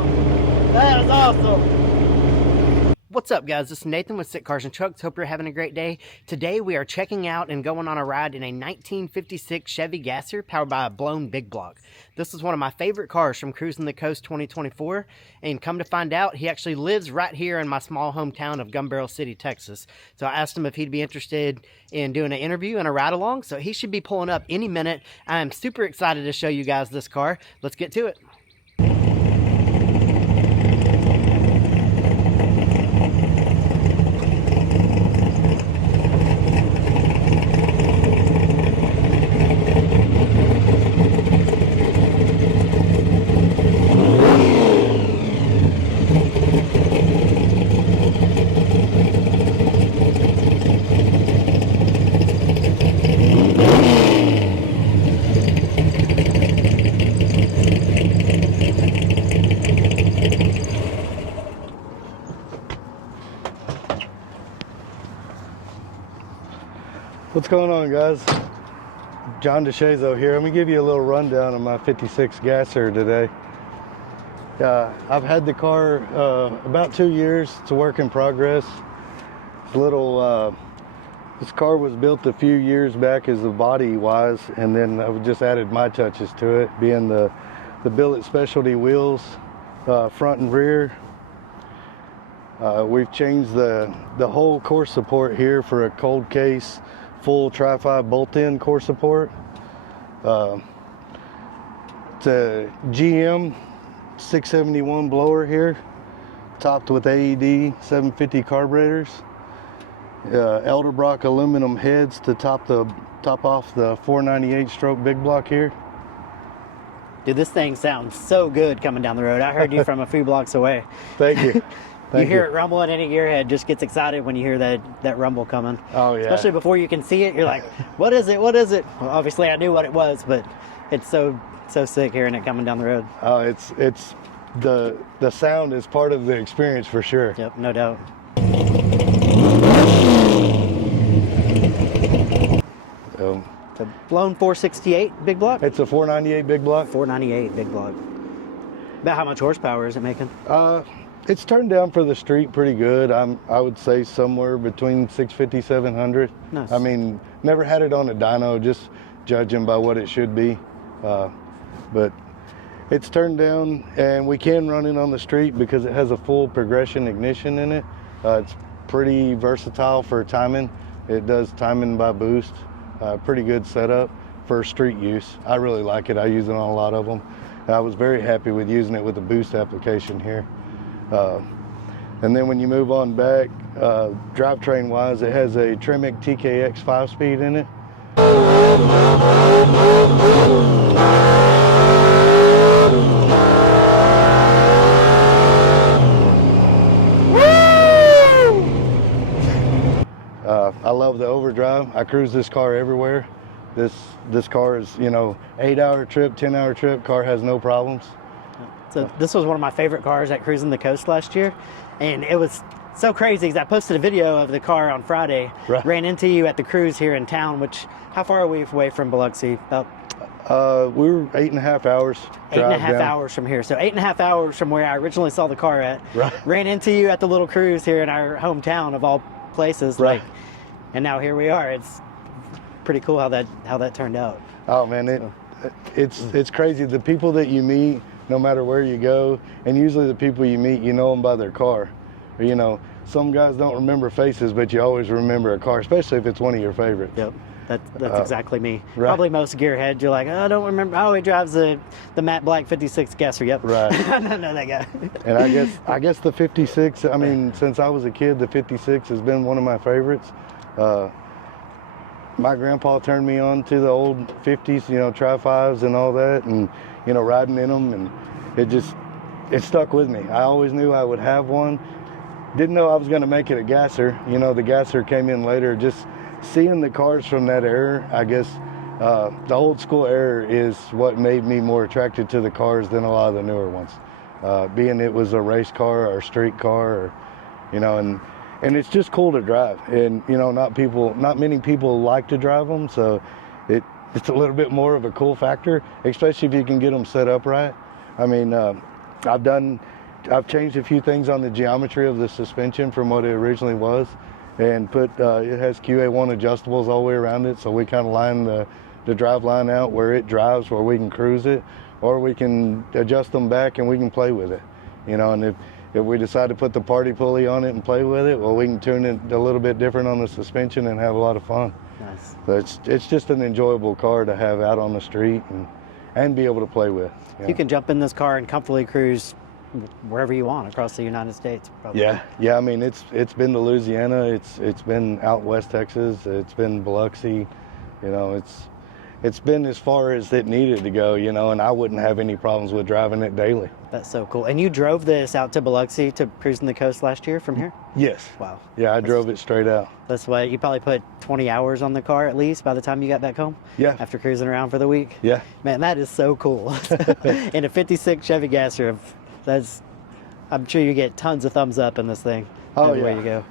Wow, that is awesome. What's up, guys? This is Nathan with Sickcars and Trucks. Hope you're having a great day. Today we are checking out and going on a ride in a 1956 Chevy Gasser powered by a blown Bigblock. This is one of my favorite cars from Cruising the Coast 2024, and come to find out, he actually lives right here in my small hometown of Gun Barrel City, Texas. So I asked him if he'd be interested in doing an interview and a ride along, so he should be pulling up any minute. I am super excited to show you guys this car. Let's get to it. What's going on, guys? John DeShazo here. I'm gonna give you a little rundown of my 56 Gasser today. I've had the car about 2 years. It's a work in progress. It's a little, this car was built a few years back as the body wise, and then I've just added my touches to it, being the billet specialty wheels, front and rear. We've changed the whole core support here for a cold case, full Trifive bolt-in core support. It's a GM 671 blower here, topped with AED 750 carburetors. Elderbrock aluminum heads to top off the 498 stroke Bigblock here. Dude, this thing sounds so good coming down the road. I heard you from a few blocks away. Thank you. You hear it rumble, and any gearhead just gets excited when you hear that rumble coming. Oh yeah. Especially before you can see it, you're like, "What is it? What is it?" Well, obviously, I knew what it was, but it's so sick hearing it coming down the road. Oh, it's the sound is part of the experience for sure. Yep, no doubt. It's a blown 468 Bigblock. It's a 498 Bigblock. 498 Bigblock. About how much horsepower is it making? It's turned down for the street pretty good. I would say somewhere between 650, 700. Nice. I mean, never had it on a dyno, just judging by what it should be. But it's turned down, and we can run it on the street because it has a full progression ignition in it. It's pretty versatile for timing. It does timing by boost. Pretty good setup for street use. I really like it. I use it on a lot of them. I was very happy with using it with the boost application here. And then when you move on back, drivetrain wise, it has a Tremec TKX 5-speed in it. I love the overdrive. I cruise this car everywhere. This car is, 8-hour trip, 10-hour trip, car has no problems. So this was one of my favorite cars at Cruising the Coast last year, and it was so crazy because I posted a video of the car on Friday. Right. Ran into you at the cruise here in town, which, how far are we away from Biloxi? About we were 8.5 hours. 8.5 hours from here. So 8.5 hours from where I originally saw the car at. Right. Ran into you at the little cruise here in our hometown of all places. Right. And now here we are. It's pretty cool how that turned out. Oh man, it's crazy. The people that you meet, no matter where you go, and usually the people you meet, you know them by their car. Or, some guys don't remember faces, but you always remember a car, especially if it's one of your favorites. Yep, that's exactly me. Right. Probably most gearheads, you're like, oh, I don't remember. Oh, he drives the matte black 56 Gasser. Yep. Right. I know that guy. And I guess the 56. I mean, since I was a kid, the 56 has been one of my favorites. My grandpa turned me on to the old 50s, Tri-5s and all that, and riding in them, and it stuck with me. I always knew I would have one. Didn't know I was going to make it a Gasser. The Gasser came in later. Just seeing the cars from that era, I guess the old school era is what made me more attracted to the cars than a lot of the newer ones. Being it was a race car or a street car, and it's just cool to drive. And not many people like to drive them, so it's a little bit more of a cool factor, especially if you can get them set up right. I mean, I've changed a few things on the geometry of the suspension from what it originally was, and put it has QA1 adjustables all the way around it, so we kind of line the drive line out where it drives, where we can cruise it, or we can adjust them back and we can play with it, you know. And if we decide to put the party pulley on it and play with it, well, we can tune it a little bit different on the suspension and have a lot of fun. Nice. So it's just an enjoyable car to have out on the street and be able to play with. You can jump in this car and comfortably cruise wherever you want across the United States, probably. Yeah. I mean, it's been to Louisiana, it's been out West Texas, it's been Biloxi, you know, it's been as far as it needed to go, you know, and I wouldn't have any problems with driving it daily. That's so cool. And you drove this out to Biloxi to cruising the coast last year from here? Yes. Wow. Yeah, I drove it straight out. That's why you probably put 20 hours on the car at least by the time you got back home? Yeah. After cruising around for the week? Yeah. Man, that is so cool. In a 56 Chevy Gasser, I'm sure you get tons of thumbs up in this thing. Everywhere you go.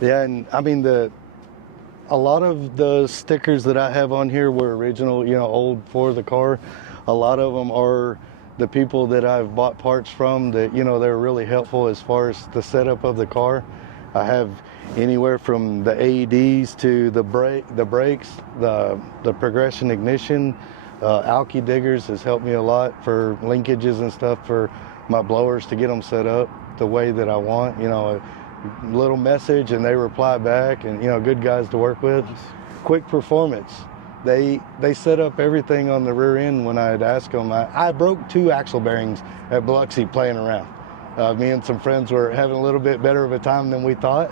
Yeah, and I mean, a lot of the stickers that I have on here were original, you know, old for the car. A lot of them are the people that I've bought parts from that, you know, they're really helpful as far as the setup of the car. I have anywhere from the AEDs to the brakes, the progression ignition. Alky diggers has helped me a lot for linkages and stuff for my blowers to get them set up the way that I want, you know. A little message and they reply back, and you know, good guys to work with. Quick Performance, they set up everything on the rear end when I had asked them. I broke 2 axle bearings at Biloxi playing around. Me and some friends were having a little bit better of a time than we thought,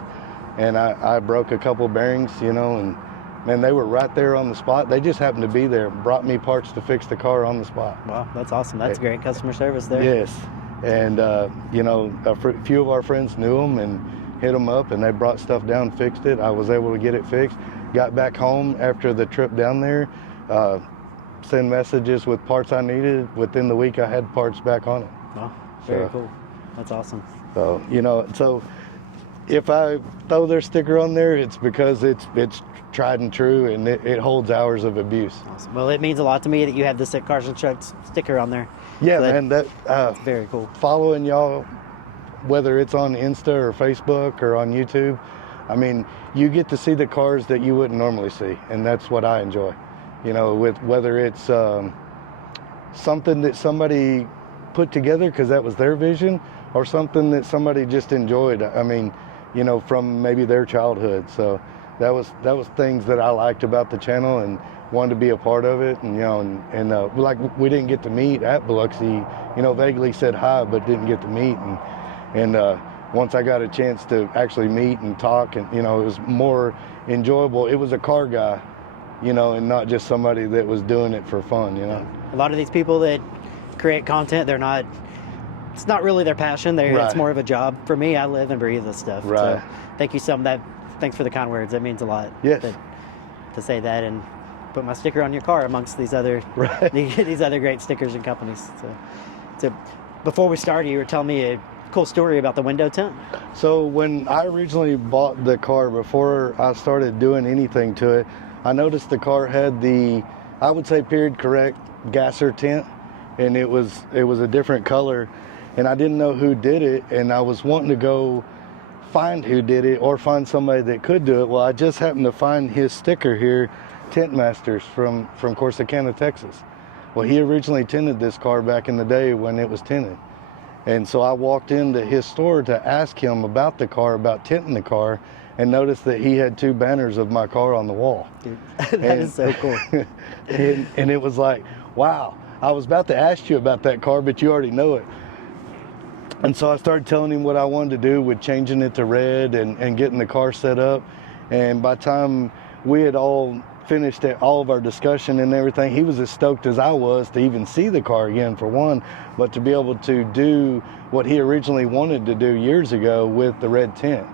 and I broke a couple bearings, you know, and man, they were right there on the spot. They just happened to be there, brought me parts to fix the car on the spot. Wow, that's awesome. That's great customer service there. Yes, and you know, a few of our friends knew them and hit them up, and they brought stuff down, fixed it. I was able to get it fixed. Got back home after the trip down there, send messages with parts I needed. Within the week, I had parts back on it. Wow, very cool. That's awesome. So, you know, so if I throw their sticker on there, it's because it's tried and true, and it holds hours of abuse. Awesome. Well, it means a lot to me that you have the Sickcars and Trucks sticker on there. Yeah, so man, that's very cool. Following y'all, whether it's on Insta or Facebook or on YouTube, I mean, you get to see the cars that you wouldn't normally see, and that's what I enjoy. You know, with whether it's something that somebody put together because that was their vision, or something that somebody just enjoyed. I mean, you know, from maybe their childhood. So that was things that I liked about the channel and wanted to be a part of it. And you know, and like we didn't get to meet at Biloxi. You know, vaguely said hi, but didn't get to meet. And once I got a chance to actually meet and talk, and you know, it was more enjoyable. It was a car guy, you know, and not just somebody that was doing it for fun, you know. A lot of these people that create content, it's not really their passion. It's more of a job. For me, I live and breathe this stuff. Right. So thank you thanks for the kind words. That means a lot. Yes. To say that and put my sticker on your car amongst these other these other great stickers and companies. So before we started, you were telling me a cool story about the window tint. So when I originally bought the car, before I started doing anything to it, I noticed the car had the, I would say, period correct Gasser tint, and it was a different color, and I didn't know who did it, and I was wanting to go find who did it or find somebody that could do it. Well, I just happened to find his sticker here, Tint Masters from Corsicana, Texas. Well, he originally tinted this car back in the day when it was tinted. And so I walked into his store to ask him about the car, about tinting the car, and noticed that he had 2 banners of my car on the wall. Dude, that is so cool. and it was like, wow, I was about to ask you about that car, but you already know it. And so I started telling him what I wanted to do with changing it to red and getting the car set up. And by the time we had all finished all of our discussion and everything, he was as stoked as I was to even see the car again, for one, but to be able to do what he originally wanted to do years ago with the red tint.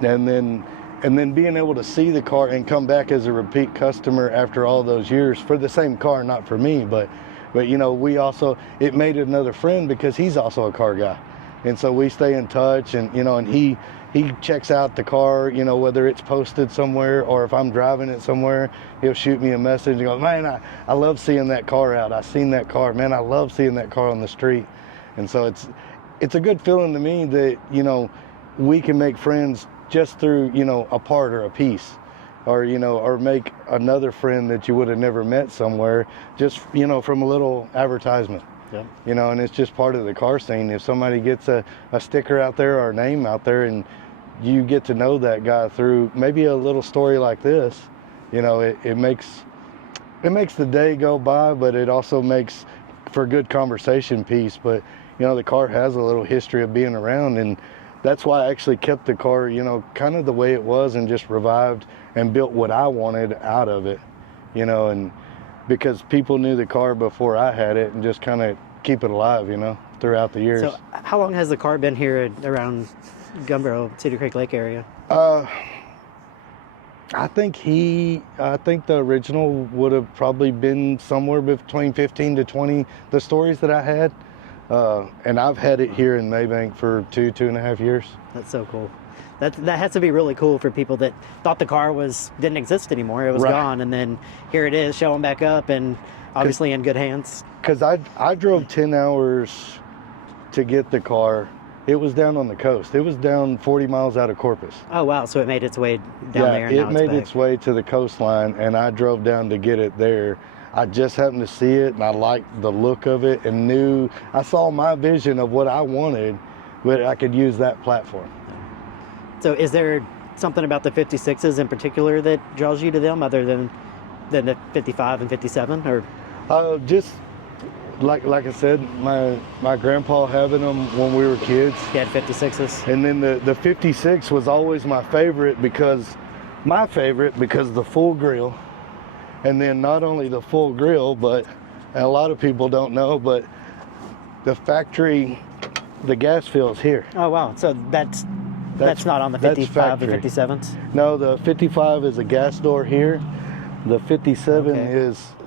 And then being able to see the car and come back as a repeat customer after all those years for the same car, not for me, but you know, it made another friend because he's also a car guy. And so we stay in touch, and you know, and he checks out the car, you know, whether it's posted somewhere or if I'm driving it somewhere, he'll shoot me a message and go, man, I love seeing that car out. I seen that car, man, I love seeing that car on the street. And so it's a good feeling to me that, you know, we can make friends just through, you know, a part or a piece, or, you know, or make another friend that you would have never met somewhere, just, you know, from a little advertisement. Yeah. You know, and it's just part of the car scene. If somebody gets a sticker out there or a name out there, and you get to know that guy through maybe a little story like this, you know, it makes the day go by, but it also makes for a good conversation piece. But, you know, the car has a little history of being around, and that's why I actually kept the car, you know, kind of the way it was, and just revived and built what I wanted out of it, you know, and because people knew the car before I had it, and just kind of keep it alive, you know, throughout the years. So how long has the car been here around Gumboro, Cedar Creek Lake area? I think the original would have probably been somewhere between 15 to 20, the stories that I had. And I've had it here in Maybank for 2.5 years. That's so cool. That has to be really cool for people that thought the car didn't exist anymore. It was gone, and then here it is showing back up, and obviously in good hands. Because I drove 10 hours to get the car. It was down on the coast. It was down 40 miles out of Corpus. Oh wow! So it made its way down there. And it made its way to the coastline, and I drove down to get it there. I just happened to see it, and I liked the look of it, and I saw my vision of what I wanted, but I could use that platform. So is there something about the 56s in particular that draws you to them, other than the 55 and 57, or? Just like I said, my grandpa having them when we were kids. He had 56s. And then the 56 was always my favorite because of the full grill. And then not only the full grill, but a lot of people don't know, but the factory, the gas fill's here. Oh wow! So that's not on the 55 or 57s. No, the 55 is a gas door here. The 57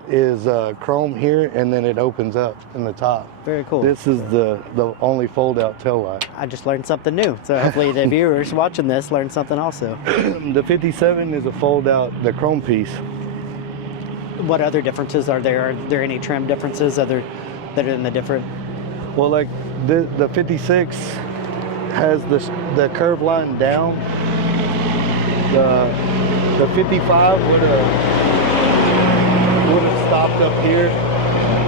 is chrome here, and then it opens up in the top. Very cool. This is the only fold-out tail light. I just learned something new. So hopefully the viewers watching this learn something also. The 57 is a fold-out, the chrome piece. What other differences are there? Are there any trim differences other than the different? Well, like the 56 has the curve line down. The 55 would have stopped up here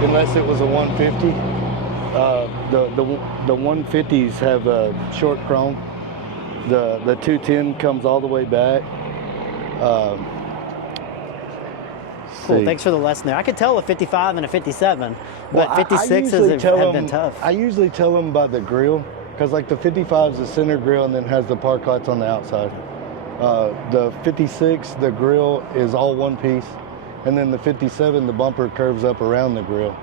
unless it was a 150. The 150s have a short chrome. The 210 comes all the way back. Cool, thanks for the lesson there. I could tell a 55 and a 57, but 56s have been tough. I usually tell them by the grill, because like the 55 is the center grill and then has the park lights on the outside. The 56, the grill is all one piece, and then the 57, the bumper curves up around the grill.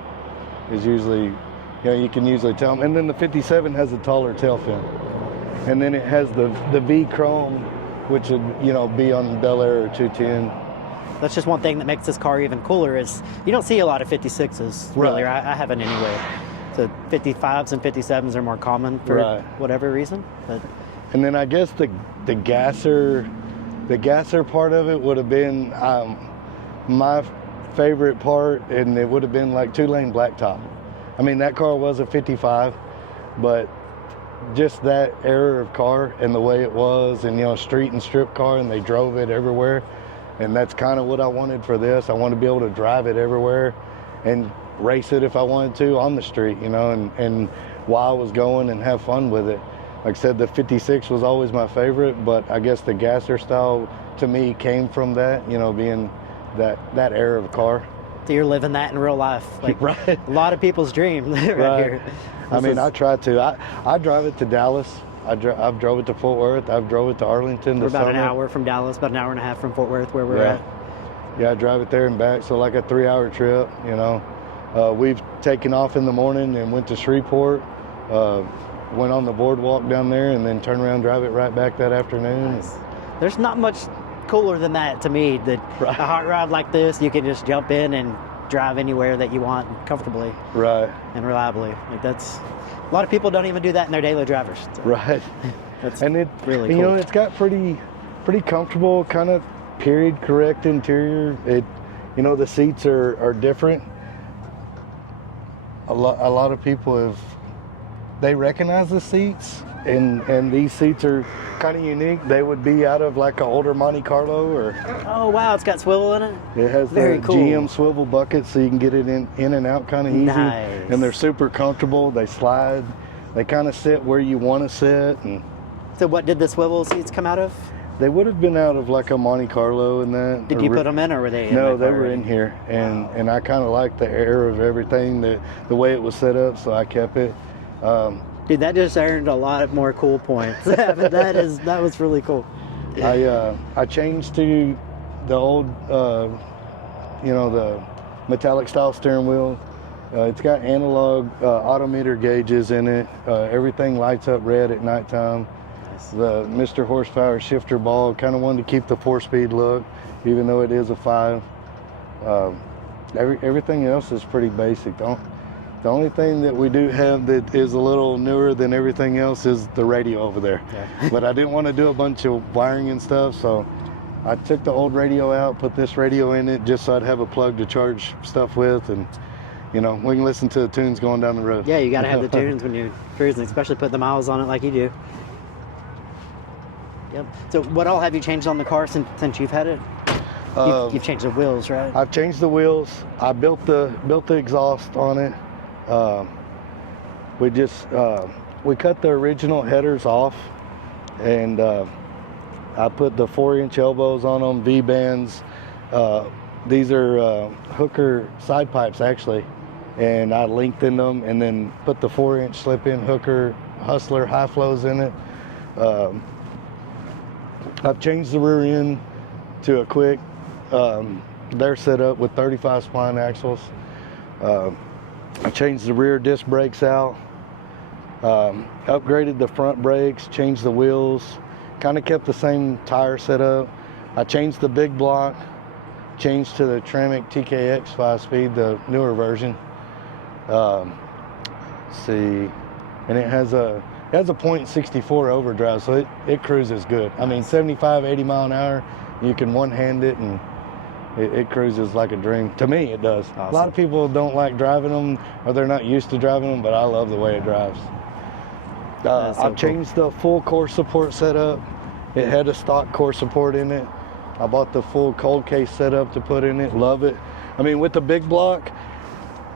Is usually, you know, you can usually tell them. And then the 57 has a taller tail fin, and then it has the V chrome, which would, you know, be on Bel Air or 210. That's just one thing that makes this car even cooler is you don't see a lot of 56s, really. Right. I haven't anyway. So 55s and 57s are more common for whatever reason. But. And then I guess the gasser part of it would have been my favorite part, and it would have been like 2-lane blacktop. I mean, that car was a 55, but just that era of car and the way it was, and, you know, street and strip car, and they drove it everywhere. And that's kind of what I wanted for this. I wanted to be able to drive it everywhere and race it if I wanted to on the street, you know, and while I was going, and have fun with it. Like I said, the 56 was always my favorite, but I guess the Gasser style to me came from that, you know, being that era of car. So you're living that in real life. Like right. A lot of people's dream right here. I try to. I drive it to Dallas. I've drove it to Fort Worth. I've drove it to Arlington. We're about an hour from Dallas, about an hour and a half from Fort Worth, where we're at. Yeah, I drive it there and back, so like a 3-hour trip, you know. We've taken off in the morning and went to Shreveport, went on the boardwalk down there, and then turned around and drive it right back that afternoon. Nice. There's not much cooler than that to me. A hot rod like this, you can just jump in and drive anywhere that you want comfortably. Right. And reliably. Like that's... A lot of people don't even do that in their daily drivers. So. Right. That's and it really cool. You know, it's got pretty comfortable, kind of period correct interior. It, you know, the seats are different. A lot of people they recognize the seats, and these seats are kind of unique. They would be out of like an older Monte Carlo, or Oh wow, it's got swivel in it. it has Very the cool. GM swivel bucket, so you can get it in and out kind of easy. Nice. And they're super comfortable. They slide. They kind of sit where you want to sit, and So what did the swivel seats come out of? they would have been out of like a Monte Carlo and that. Did you put them in, or were they in No, the they car were already? in here, and Wow. and I kind of like the air of everything, the way it was set up, so I kept it. Dude, that just earned a lot more cool points. that was really cool. I changed to the old, the metallic style steering wheel. It's got analog odometer gauges in it. Everything lights up red at nighttime. The Mr. Horsepower shifter ball, kind of wanted to keep the 4-speed look, even though it is a 5. Everything else is pretty basic. The only thing that we do have that is a little newer than everything else is the radio over there. Yeah. But I didn't want to do a bunch of wiring and stuff, so I took the old radio out, put this radio in it just so I'd have a plug to charge stuff with, and we can listen to the tunes going down the road. Yeah, you got to have the tunes when you're cruising, especially put the miles on it like you do. Yep. So what all have you changed on the car since you've had it? You've changed the wheels, right? I've changed the wheels. I built the exhaust on it. We cut the original headers off, and I put the 4-inch elbows on them, V-bands. These are hooker side pipes actually, and I lengthened them and then put the 4-inch slip-in hooker Hustler high flows in it. I've changed the rear end to a quick. They're set up with 35 spline axles. I changed the rear disc brakes out, upgraded the front brakes, changed the wheels, kind of kept the same tire setup. I changed the Bigblock, changed to the Tramic TKX 5-speed, the newer version. Let's see, and it has a .64 overdrive, so it cruises good. I mean, 75, 80 mile an hour, you can one-hand it, and it cruises like a dream. To me, it does. Awesome. A lot of people don't like driving them, or they're not used to driving them, but I love the way it drives. That's so I've changed the full core support setup. It had a stock core support in it. I bought the full cold case setup to put in it. Love it. I mean, with the Bigblock,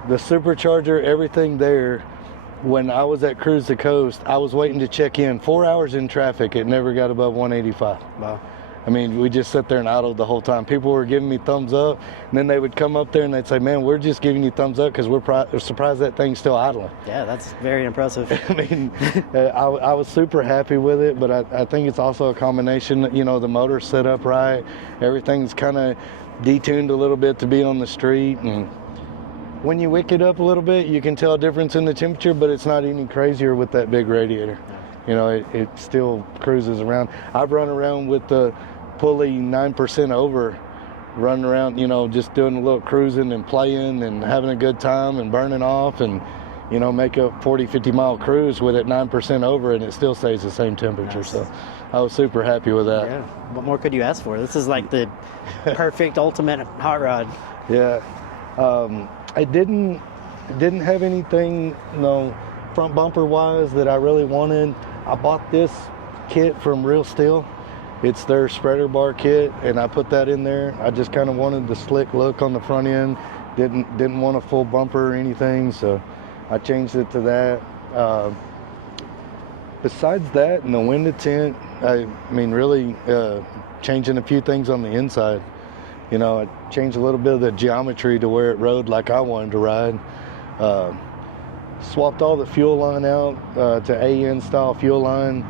the supercharger, everything there, when I was at Cruise the Coast, I was waiting to check in. 4 hours in traffic, it never got above 185. Wow. I mean, we just sat there and idled the whole time. People were giving me thumbs up, and then they would come up there and they'd say, "Man, we're just giving you thumbs up because we're surprised that thing's still idling." Yeah, that's very impressive. I mean, I was super happy with it, but I think it's also a combination. The motor's set up right, everything's kind of detuned a little bit to be on the street, and when you wick it up a little bit, you can tell a difference in the temperature, but it's not any crazier with that big radiator. It still cruises around. I've run around with the pulley 9% over, running around, just doing a little cruising and playing and having a good time and burning off, and make a 40-50 mile cruise with it 9% over, and it still stays the same temperature. Nice. So I was super happy with that. Yeah. What more could you ask for? This is like the perfect ultimate hot rod. Yeah. I didn't have anything, front bumper wise that I really wanted. I bought this kit from Real Steel. It's their spreader bar kit, and I put that in there. I just kind of wanted the slick look on the front end. Didn't want a full bumper or anything, so I changed it to that. Besides that, and the window tint, I mean, really changing a few things on the inside. I changed a little bit of the geometry to where it rode like I wanted to ride. Swapped all the fuel line out to AN style fuel line.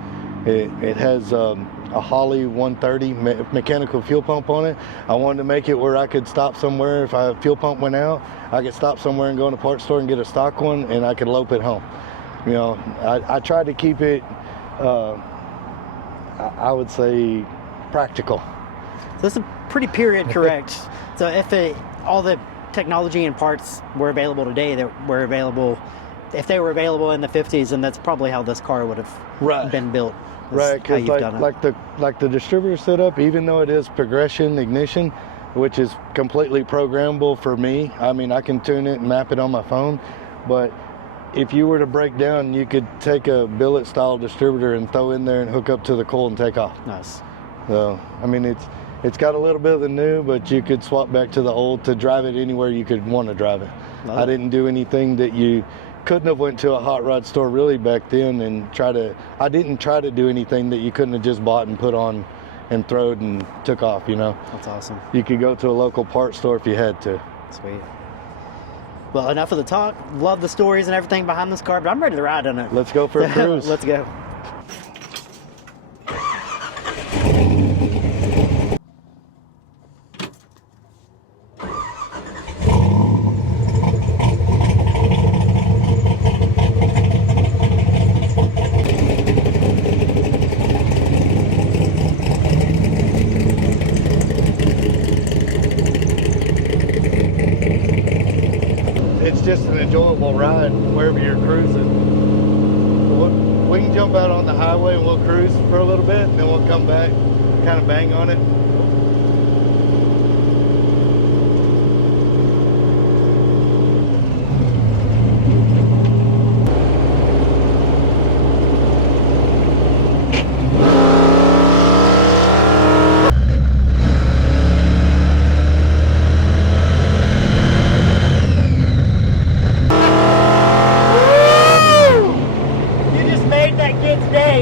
It has a Holley 130 mechanical fuel pump on it. I wanted to make it where I could stop somewhere. If a fuel pump went out, I could stop somewhere and go in a parts store and get a stock one, and I could lope it home. I tried to keep it, I would say, practical. So this is pretty period correct. So if all the technology and parts were available today that were available, if they were available in the 50s, then that's probably how this car would have been built. Right, because like the distributor setup, even though it is progression ignition, which is completely programmable for me. I mean, I can tune it and map it on my phone, but if you were to break down, you could take a billet style distributor and throw in there and hook up to the coil and take off. Nice. So, I mean, it's got a little bit of the new, but you could swap back to the old to drive it anywhere you could want to drive it. Love I didn't do anything that you couldn't have went to a hot rod store really back then and I didn't try to do anything that you couldn't have just bought and put on and throwed and took off, you know. That's awesome. You could go to a local parts store if you had to. Sweet. Well, enough of the talk. Love the stories and everything behind this car, but I'm ready to ride on it. Let's go for a cruise. Let's go. It's just an enjoyable ride wherever you're cruising. We can jump out on the highway and we'll cruise for a little bit, and then we'll come back, kind of bang on it.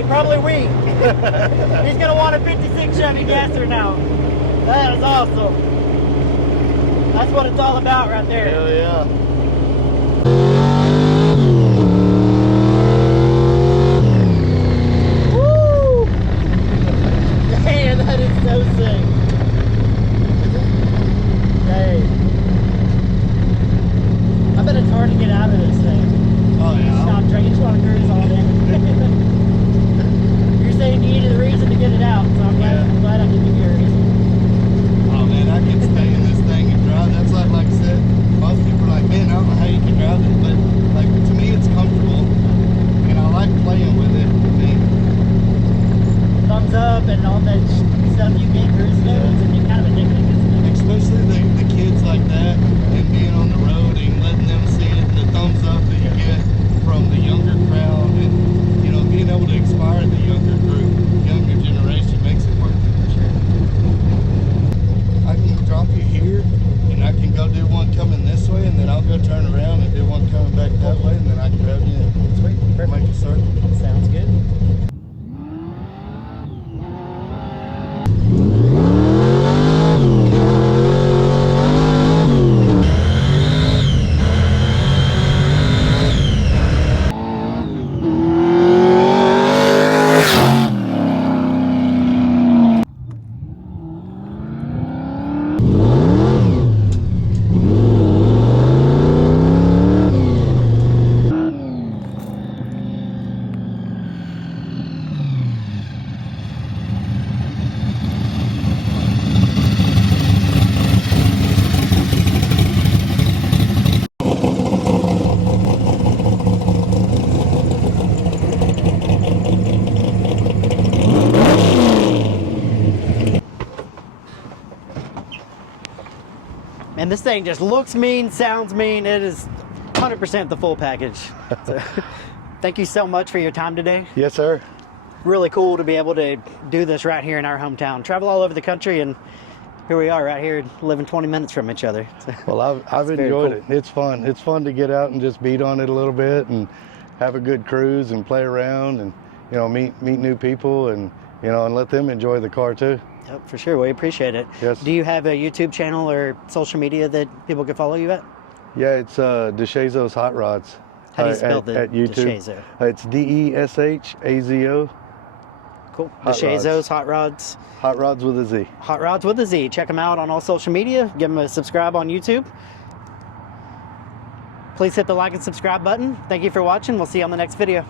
Probably weak. He's gonna want a 56 Chevy Gasser now. That is awesome. That's what it's all about right there. Hell yeah. Woo! Man, that is so sick. Hey. I bet it's hard to get out of this thing. Oh yeah. Stop drinking, just want to cruise all day. You needed a reason to get it out, so I'm glad I can give you a reason. Oh man, I can stay in this thing and drive. That's like I said, most people are like, man, I don't know how you can drive it, but like to me it's comfortable and I like playing with it. I mean, thumbs up and all that stuff you get cruising modes, and you're kind of addicted, isn't it? especially the kids like that and being on the road and letting them see it, and the thumbs up that you get from the younger crowd, and you know, being able to inspire the younger group, younger generation makes it worth it for sure. I can drop you here and I can go do one coming this way, and then I'll go turn around and do one coming back that way, and then I can grab you and Sweet. Perfect. make a circle. Sounds good. And this thing just looks mean, sounds mean. It is 100% the full package. So, thank you so much for your time today. Yes, sir. Really cool to be able to do this right here in our hometown. Travel all over the country, and here we are right here living 20 minutes from each other. So, well, I've enjoyed it. It's fun. It's fun to get out and just beat on it a little bit and have a good cruise and play around and, you know, meet new people and, you know, and let them enjoy the car too. Yep, for sure. We appreciate it. Yes. Do you have a YouTube channel or social media that people can follow you at? Yeah, it's DeShazo's Hot Rods. How do you spell at YouTube? DeShazo? It's DESHAZO. Cool. Hot DeShazo's Hot Rods. Hot Rods with a Z. Hot Rods with a Z. Check them out on all social media. Give them a subscribe on YouTube. Please hit the like and subscribe button. Thank you for watching. We'll see you on the next video.